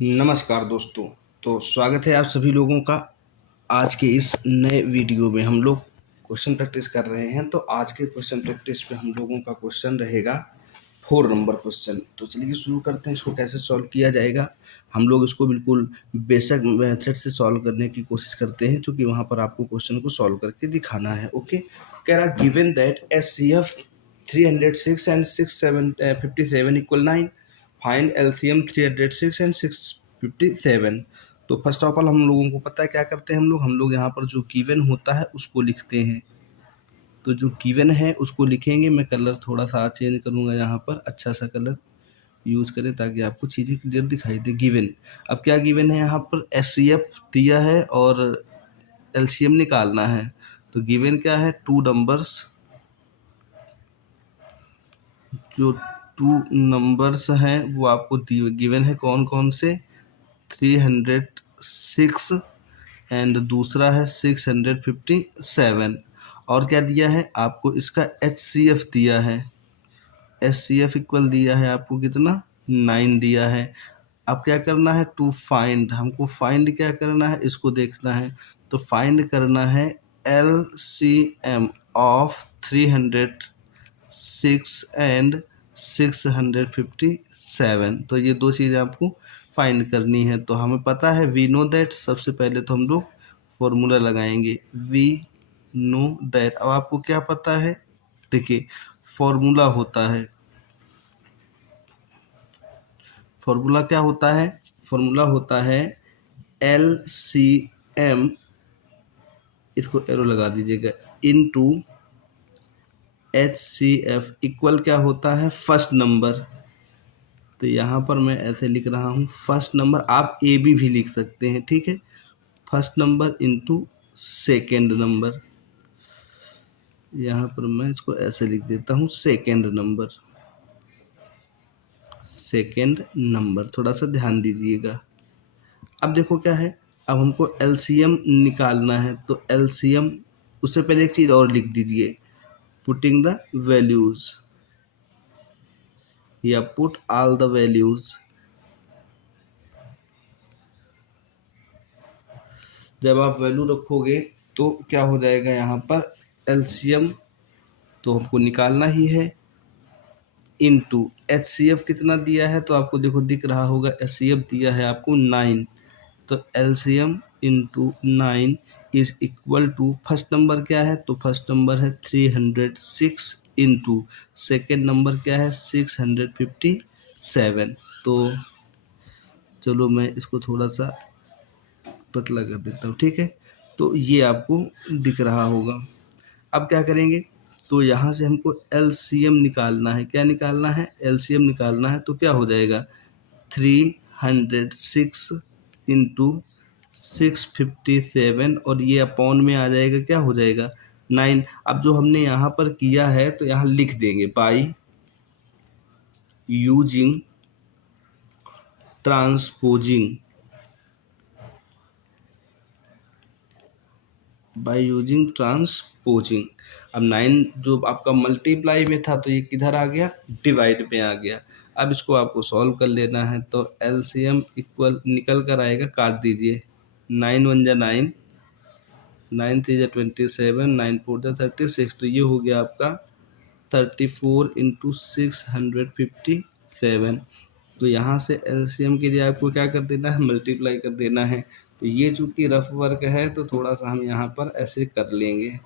नमस्कार दोस्तों। तो स्वागत है आप सभी लोगों का आज के इस नए वीडियो में। हम लोग क्वेश्चन प्रैक्टिस कर रहे हैं। तो आज के क्वेश्चन प्रैक्टिस पे हम लोगों का क्वेश्चन रहेगा 4 नंबर क्वेश्चन। तो चलिए शुरू करते हैं। इसको कैसे सॉल्व किया जाएगा, हम लोग इसको बिल्कुल बेसिक मेथड से सॉल्व करने की कोशिश करते हैं, क्योंकि वहाँ पर आपको क्वेश्चन को सॉल्व करके दिखाना है। ओके, कह रहा given that HCF 306 and 657 equal 9, find LCM 306 and 657। तो फर्स्ट ऑफ ऑल हम लोगों को पता है क्या करते हैं हम लोग यहाँ पर जो गिवन होता है उसको लिखते हैं। तो जो गिवन है उसको लिखेंगे। मैं कलर थोड़ा सा चेंज करूँगा, यहाँ पर अच्छा सा कलर यूज़ करें ताकि आपको चीज़ें क्लियर दिखाई दे। गिवन, अब क्या गिवन है यहाँ पर, HCF दिया है और LCM निकालना है। तो गिवन क्या है, 2 नंबर्स, जो 2 नंबर्स हैं वो आपको गिवन है। कौन कौन से, 306 एंड दूसरा है 657। और क्या दिया है आपको, इसका HCF दिया है। HCF इक्वल दिया है आपको कितना, 9 दिया है। अब क्या करना है, टू फाइंड, हमको फाइंड क्या करना है, इसको देखना है। तो फाइंड करना है LCM ऑफ 306 एंड 657। तो ये दो चीज़ें आपको फाइंड करनी है। तो हमें पता है वी नो दैट। सबसे पहले तो हम लोग फॉर्मूला लगाएंगे, वी नो दैट। अब आपको क्या पता है, देखिए फॉर्मूला होता है, फॉर्मूला क्या होता है, फॉर्मूला होता है LCM, इसको एरो लगा दीजिएगा, इनटू HCF इक्वल क्या होता है, फर्स्ट नंबर। तो यहाँ पर मैं ऐसे लिख रहा हूँ फर्स्ट नंबर, आप AB भी लिख सकते हैं, ठीक है। First number into second number, यहाँ पर मैं इसको ऐसे लिख देता हूँ, सेकेंड नंबर, सेकेंड नंबर। थोड़ा सा ध्यान दीजिएगा। अब देखो क्या है, अब हमको LCM निकालना है। तो LCM, उससे पहले एक चीज़ और लिख दीजिए, पुटिंग द वैल्यूज, या पुट ऑल द वैल्यूज। जब आप वैल्यू रखोगे तो क्या हो जाएगा, यहाँ पर LCM तो हमको निकालना ही है, इनटू HCF कितना दिया है, तो आपको देखो दिख रहा होगा, HCF दिया है आपको 9। तो LCM into 9 is equal to, first number क्या है, तो फर्स्ट नंबर है 306 इंटू सेकेंड नंबर क्या है 657। तो चलो मैं इसको थोड़ा सा पतला कर देता हूँ, ठीक है। तो ये आपको दिख रहा होगा। अब क्या करेंगे, तो यहाँ से हमको LCM निकालना है। क्या निकालना है, LCM निकालना है। तो क्या हो जाएगा, 306 इंटू 657, और ये अपॉन में आ जाएगा, क्या हो जाएगा 9। अब जो हमने यहाँ पर किया है तो यहाँ लिख देंगे, by using transposing, by using transposing. अब 9 जो आपका मल्टीप्लाई में था तो ये किधर आ गया, डिवाइड में आ गया। अब इसको आपको सॉल्व कर लेना है। तो LCM इक्वल निकल कर आएगा, काट दीजिए, 9 1 जा 9, 9 3 जा 27, 9 4 जा 36। तो ये हो गया आपका 34 इंटू 657। तो यहाँ से LCM के लिए आपको क्या कर देना है, मल्टीप्लाई कर देना है। तो ये चूंकि रफ वर्क है तो थोड़ा सा हम यहाँ पर ऐसे कर लेंगे,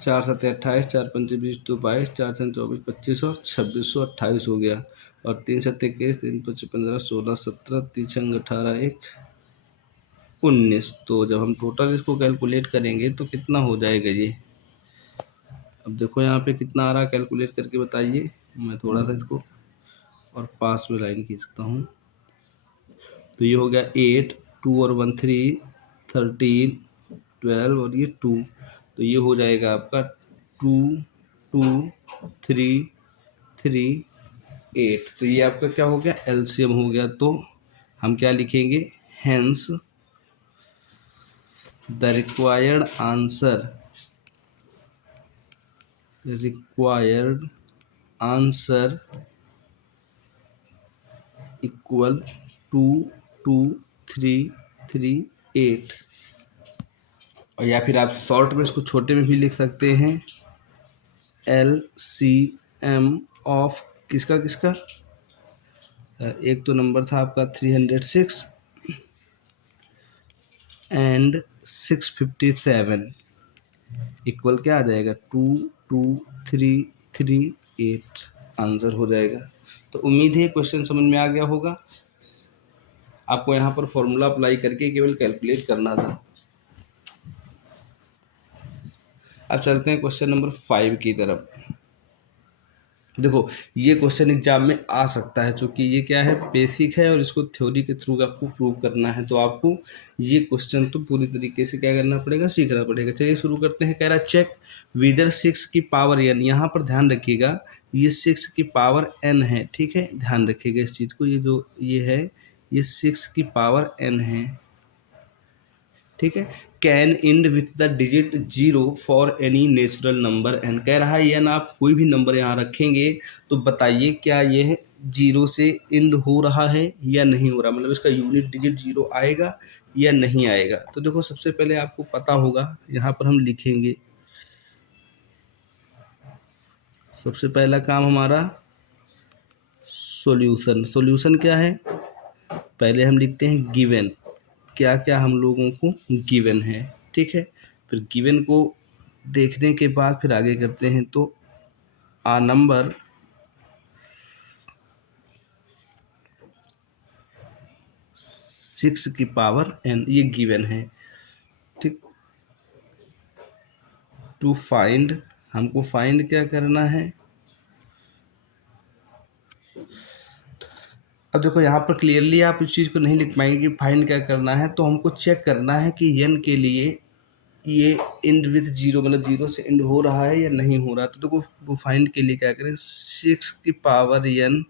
4 7 28, 4 5 20 2 22, 4 6 24 25 और 26 28 हो गया। और 3 7 21, 3 5 15 16 17, 3 6 18 1 19। तो जब हम टोटल इसको कैलकुलेट करेंगे तो कितना हो जाएगा ये, अब देखो यहाँ पे कितना आ रहा है, कैलकुलेट करके बताइए। मैं थोड़ा सा इसको और पास में लाइन खींचता हूँ। तो ये हो गया 8, 2 और 1 3, 13, 12 और ये 2। तो ये हो जाएगा आपका 2 2 3 3 8। तो ये आपका क्या हो गया, LCM हो गया। तो हम क्या लिखेंगे, hence the required answer equal 22338। और या फिर आप शॉर्ट में इसको छोटे में भी लिख सकते हैं, LCM ऑफ किसका किसका, एक तो नंबर था आपका 306 एंड 657 इक्वल क्या आ जाएगा, 22338 आंसर हो जाएगा। तो उम्मीद है क्वेश्चन समझ में आ गया होगा। आपको यहाँ पर फॉर्मूला अप्लाई करके केवल कैलकुलेट करना था। अब चलते हैं क्वेश्चन नंबर 5 की तरफ। देखो ये क्वेश्चन एग्जाम में आ सकता है, क्योंकि ये क्या है, बेसिक है और इसको थ्योरी के थ्रू आपको प्रूव करना है। तो आपको ये क्वेश्चन तो पूरी तरीके से क्या करना पड़ेगा, सीखना पड़ेगा। चलिए शुरू करते हैं। कह रहा है चेक विदर 6 की पावर n, यहाँ पर ध्यान रखिएगा ये 6 की पावर n है, ठीक है, ध्यान रखिएगा इस चीज़ को। ये जो ये है ये 6 की पावर n है, ठीक है। Can end with the digit 0 for any natural number n। कह रहा है n आप कोई भी नंबर यहाँ रखेंगे तो बताइए क्या ये 0 से इंड हो रहा है या नहीं हो रहा, मतलब इसका यूनिट डिजिट 0 आएगा या नहीं आएगा। तो देखो सबसे पहले आपको पता होगा, यहाँ पर हम लिखेंगे, सबसे पहला काम हमारा सॉल्यूशन। सॉल्यूशन क्या है, पहले हम लिखते हैं गिवन, क्या क्या हम लोगों को गिवन है, ठीक है। फिर गिवन को देखने के बाद फिर आगे करते हैं। तो आ नंबर 6 की पावर n ये गिवन है, ठीक। टू फाइंड, हमको फाइंड क्या करना है। अब देखो यहाँ पर क्लियरली आप इस चीज़ को नहीं लिख पाएंगे कि फाइंड क्या करना है। तो हमको चेक करना है कि n के लिए ये इंड विथ 0, मतलब 0 से इंड हो रहा है या नहीं हो रहा। तो देखो वो फाइंड के लिए क्या करें, 6 की power n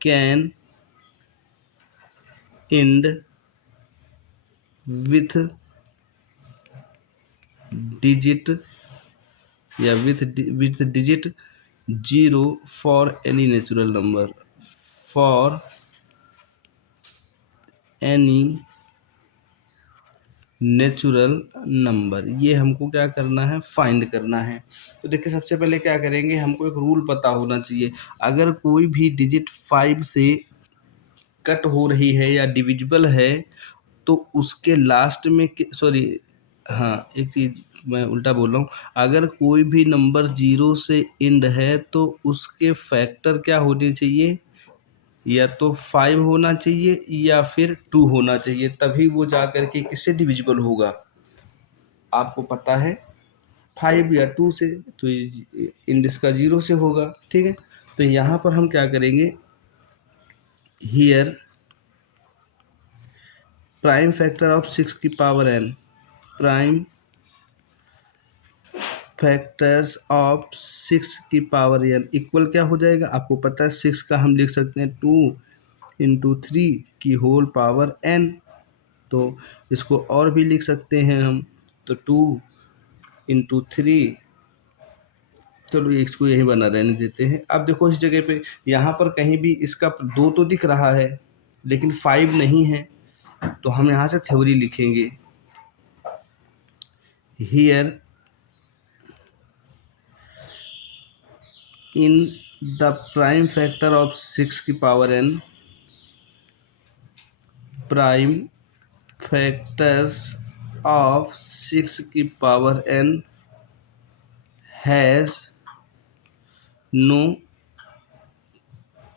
can end with digit या with digit 0 for any natural number, for any natural number. ये हमको क्या करना है, फाइंड करना है। तो देखिए सबसे पहले क्या करेंगे, हमको एक रूल पता होना चाहिए। अगर कोई भी डिजिट 5 से कट हो रही है या डिविजिबल है तो उसके लास्ट में, सॉरी हाँ एक चीज़ मैं उल्टा बोल रहा हूँ, अगर कोई भी नंबर 0 से इंड है तो उसके फैक्टर क्या होने चाहिए, या तो 5 होना चाहिए या फिर 2 होना चाहिए, तभी वो जा करके किससे डिविजिबल होगा। आपको पता है 5 या 2 से, तो इंड इसका 0 से होगा, ठीक है। तो यहाँ पर हम क्या करेंगे, हियर प्राइम फैक्टर ऑफ 6 की power n, prime factors of 6 की पावर n इक्वल क्या हो जाएगा, आपको पता है 6 का हम लिख सकते हैं 2 इंटू 3 की होल पावर n। तो इसको और भी लिख सकते हैं हम, तो 2 इंटू 3, चलो इसको यही बना रहने देते हैं। अब देखो इस जगह पे यहाँ पर कहीं भी इसका 2 तो दिख रहा है लेकिन 5 नहीं है, तो हम यहाँ से थ्योरी लिखेंगे, here in the prime factor of 6 की power n, prime factors of 6 की power n has no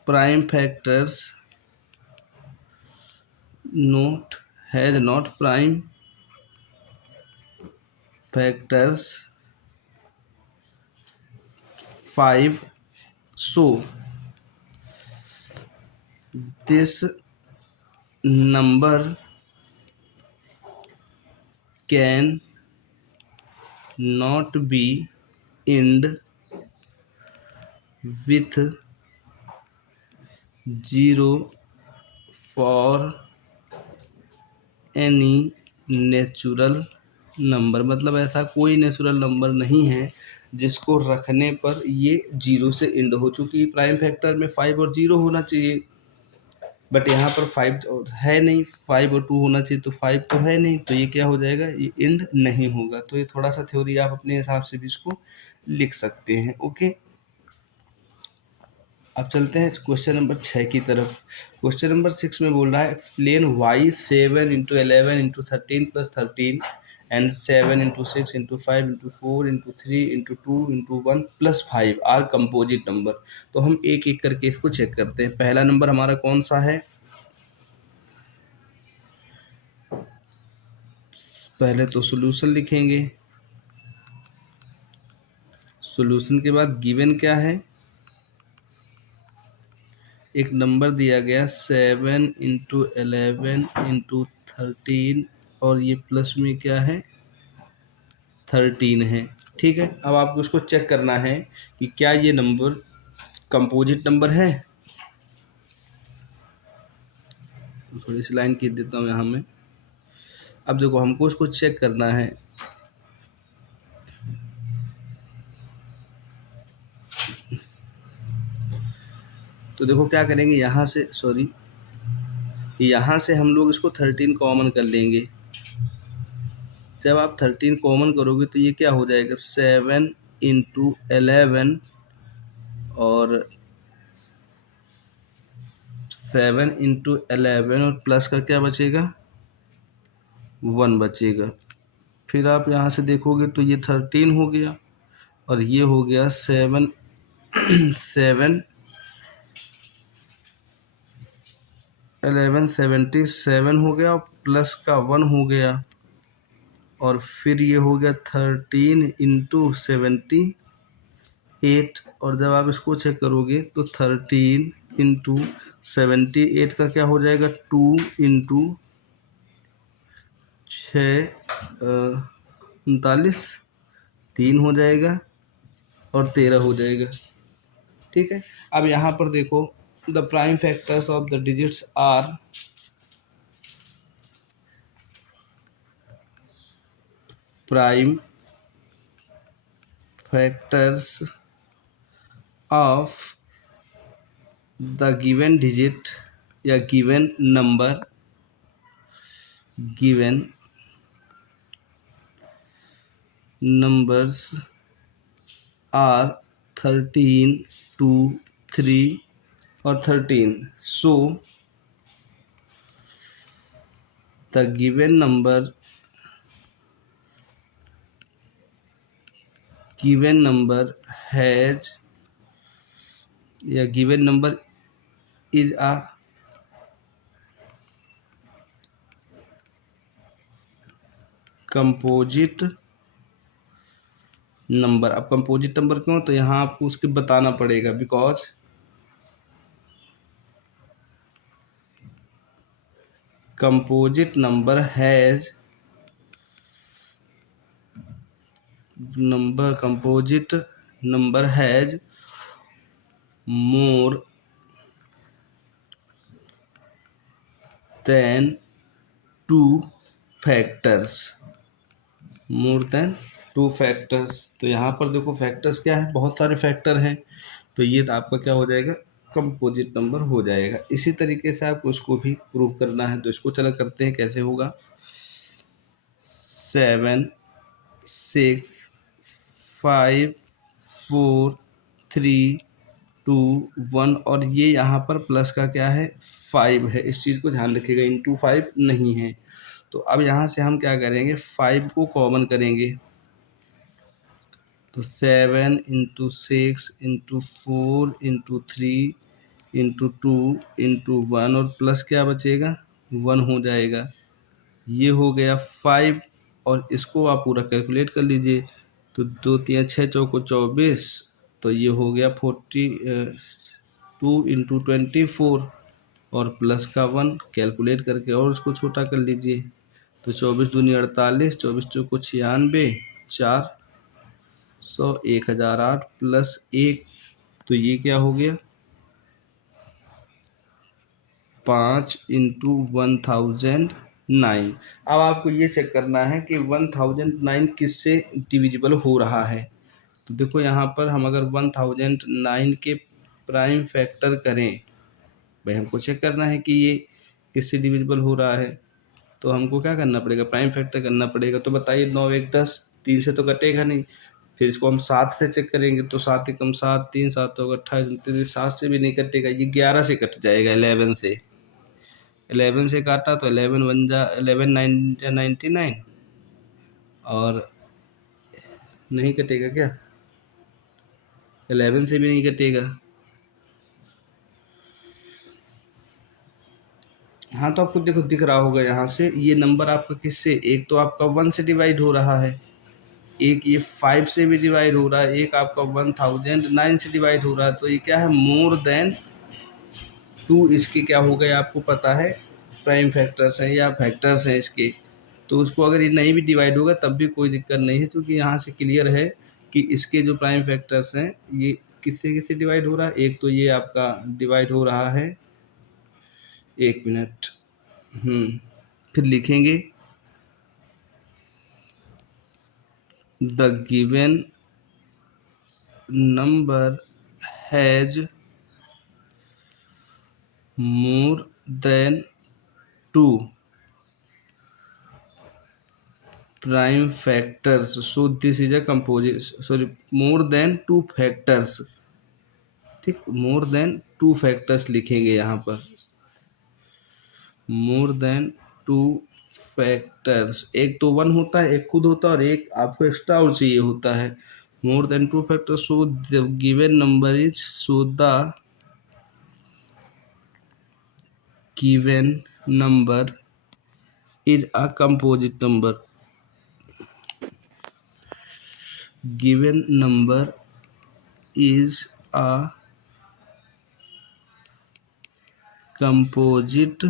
prime factors, has not prime factors 5, so this number can not be end with 0 for any natural number, मतलब ऐसा कोई natural number नहीं है जिसको रखने पर ये 0 से इंड हो। चूँकि प्राइम फैक्टर में 5 और 0 होना चाहिए, बट यहाँ पर 5 है नहीं, 5 और 2 होना चाहिए, तो 5 तो है नहीं, तो ये क्या हो जाएगा, ये एंड नहीं होगा। तो ये थोड़ा सा थ्योरी आप अपने हिसाब से भी इसको लिख सकते हैं। ओके, अब चलते हैं क्वेश्चन नंबर 6 की तरफ। क्वेश्चन नंबर 6 में बोल रहा है explain why 7 into 11 into 13 plus 13 and 7 into 6 into 5 into 4 into 3 into 2 into 1 plus 5 are composite number. तो हम एक एक करके इसको चेक करते हैं। पहला नंबर हमारा कौन सा है, पहले तो सॉल्यूशन लिखेंगे, सॉल्यूशन के बाद गिवन क्या है, एक नंबर दिया गया 7 इंटू 11 इंटू 13 और ये प्लस में क्या है 13 है। ठीक है, अब आपको इसको चेक करना है कि क्या ये नंबर कंपोजिट नंबर है। थोड़ी सी लाइन खींच देता हूँ यहाँ में। अब देखो हमको इसको चेक करना है, तो देखो क्या करेंगे, यहाँ से यहाँ से हम लोग इसको 13 कॉमन कर लेंगे। जब आप 13 कॉमन करोगे तो ये क्या हो जाएगा 7 इंटू 11 और 7 इंटू 11 और प्लस का क्या बचेगा 1 बचेगा। फिर आप यहाँ से देखोगे तो ये 13 हो गया और ये हो गया 7 11 77 हो गया और प्लस का 1 हो गया और फिर ये हो गया 13 इंटू 78 और जब आप इसको चेक करोगे तो 13 इंटू 78 का क्या हो जाएगा 2 इंटू 6 39 3 हो जाएगा और 13 हो जाएगा। ठीक है, अब यहाँ पर देखो the prime factors of the digits are prime factors of the given digit या given number given numbers are 13 2 3 और 13 so the given number has या given number is a composite number. अब कंपोजिट नंबर क्यों, तो यहाँ आपको उसके बताना पड़ेगा because composite number has more than 2 factors तो यहाँ पर देखो फैक्टर्स क्या है, बहुत सारे फैक्टर हैं, तो ये तो आपका क्या हो जाएगा कंपोजिट नंबर हो जाएगा। इसी तरीके से आपको इसको भी प्रूव करना है, तो इसको चला करते हैं कैसे होगा 7 6 5 4 3 2 1 और ये यहाँ पर प्लस का क्या है 5 है, इस चीज़ को ध्यान रखिएगा, इंटू 5 नहीं है। तो अब यहाँ से हम क्या करेंगे 5 को कॉमन करेंगे, तो 7 into 6 into 4 into 3 into 2 into 1 और प्लस क्या बचेगा 1 हो जाएगा। ये हो गया 5 और इसको आप पूरा कैलकुलेट कर लीजिए, तो 2 3 6 चौको 24, तो ये हो गया 42 इंटू 24 और प्लस का 1 कैलकुलेट करके और उसको छोटा कर लीजिए, तो 24 दूनी 48 24 चौको 96 400 1008 प्लस 1, तो ये क्या हो गया 5 इंटू 1009। अब आपको ये चेक करना है कि 1009 किससे डिविजिबल हो रहा है। तो देखो यहाँ पर हम अगर 1009 के प्राइम फैक्टर करें भाई हमको चेक करना है कि ये किससे डिविजिबल हो रहा है, तो हमको क्या करना पड़ेगा, प्राइम फैक्टर करना पड़ेगा। तो बताइए 9 1 10, 3 से तो कटेगा नहीं। फिर इसको हम 7 से चेक करेंगे, तो 7 एकम 7, 3 7 होगा 28 29, 7 से भी नहीं कटेगा, ये 11 से कट जाएगा। 11 से 11 से काटा तो 11 1 जा 11 9 जा 99, और नहीं कटेगा क्या, 11 से भी नहीं कटेगा। हाँ, तो आपको देखो दिख रहा होगा यहाँ से, ये नंबर आपका किससे, एक तो आपका 1 से डिवाइड हो रहा है, एक ये 5 से भी डिवाइड हो रहा है, एक आपका 1009 से डिवाइड हो रहा है। तो ये क्या है, मोर देन 2 इसके क्या हो गए आपको पता है, प्राइम फैक्टर्स हैं या फैक्टर्स हैं इसके। तो उसको अगर ये नहीं भी डिवाइड होगा तब भी कोई दिक्कत नहीं है, क्योंकि यहाँ से क्लियर है कि इसके जो प्राइम फैक्टर्स हैं ये किससे किससे डिवाइड हो रहा है। एक तो ये आपका डिवाइड हो रहा है, 1 मिनट, फिर लिखेंगे the given number has more than 2 prime factors, so this is a composite, sorry, more than 2 factors, ठीक, more than 2 factors लिखेंगे यहाँ पर, more than 2 factors। एक तो 1 होता है, एक खुद होता है, और एक आपको एक्स्ट्रा और चाहिए होता है। more than 2 factors, so the given number is, so the given number is a composite number, given number is a composite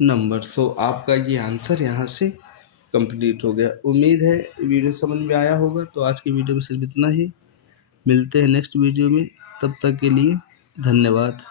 number. So आपका ये आंसर यहाँ से कंप्लीट हो गया। उम्मीद है वीडियो समझ में आया होगा। तो आज की वीडियो में सिर्फ इतना ही, मिलते हैं नेक्स्ट वीडियो में, तब तक के लिए धन्यवाद।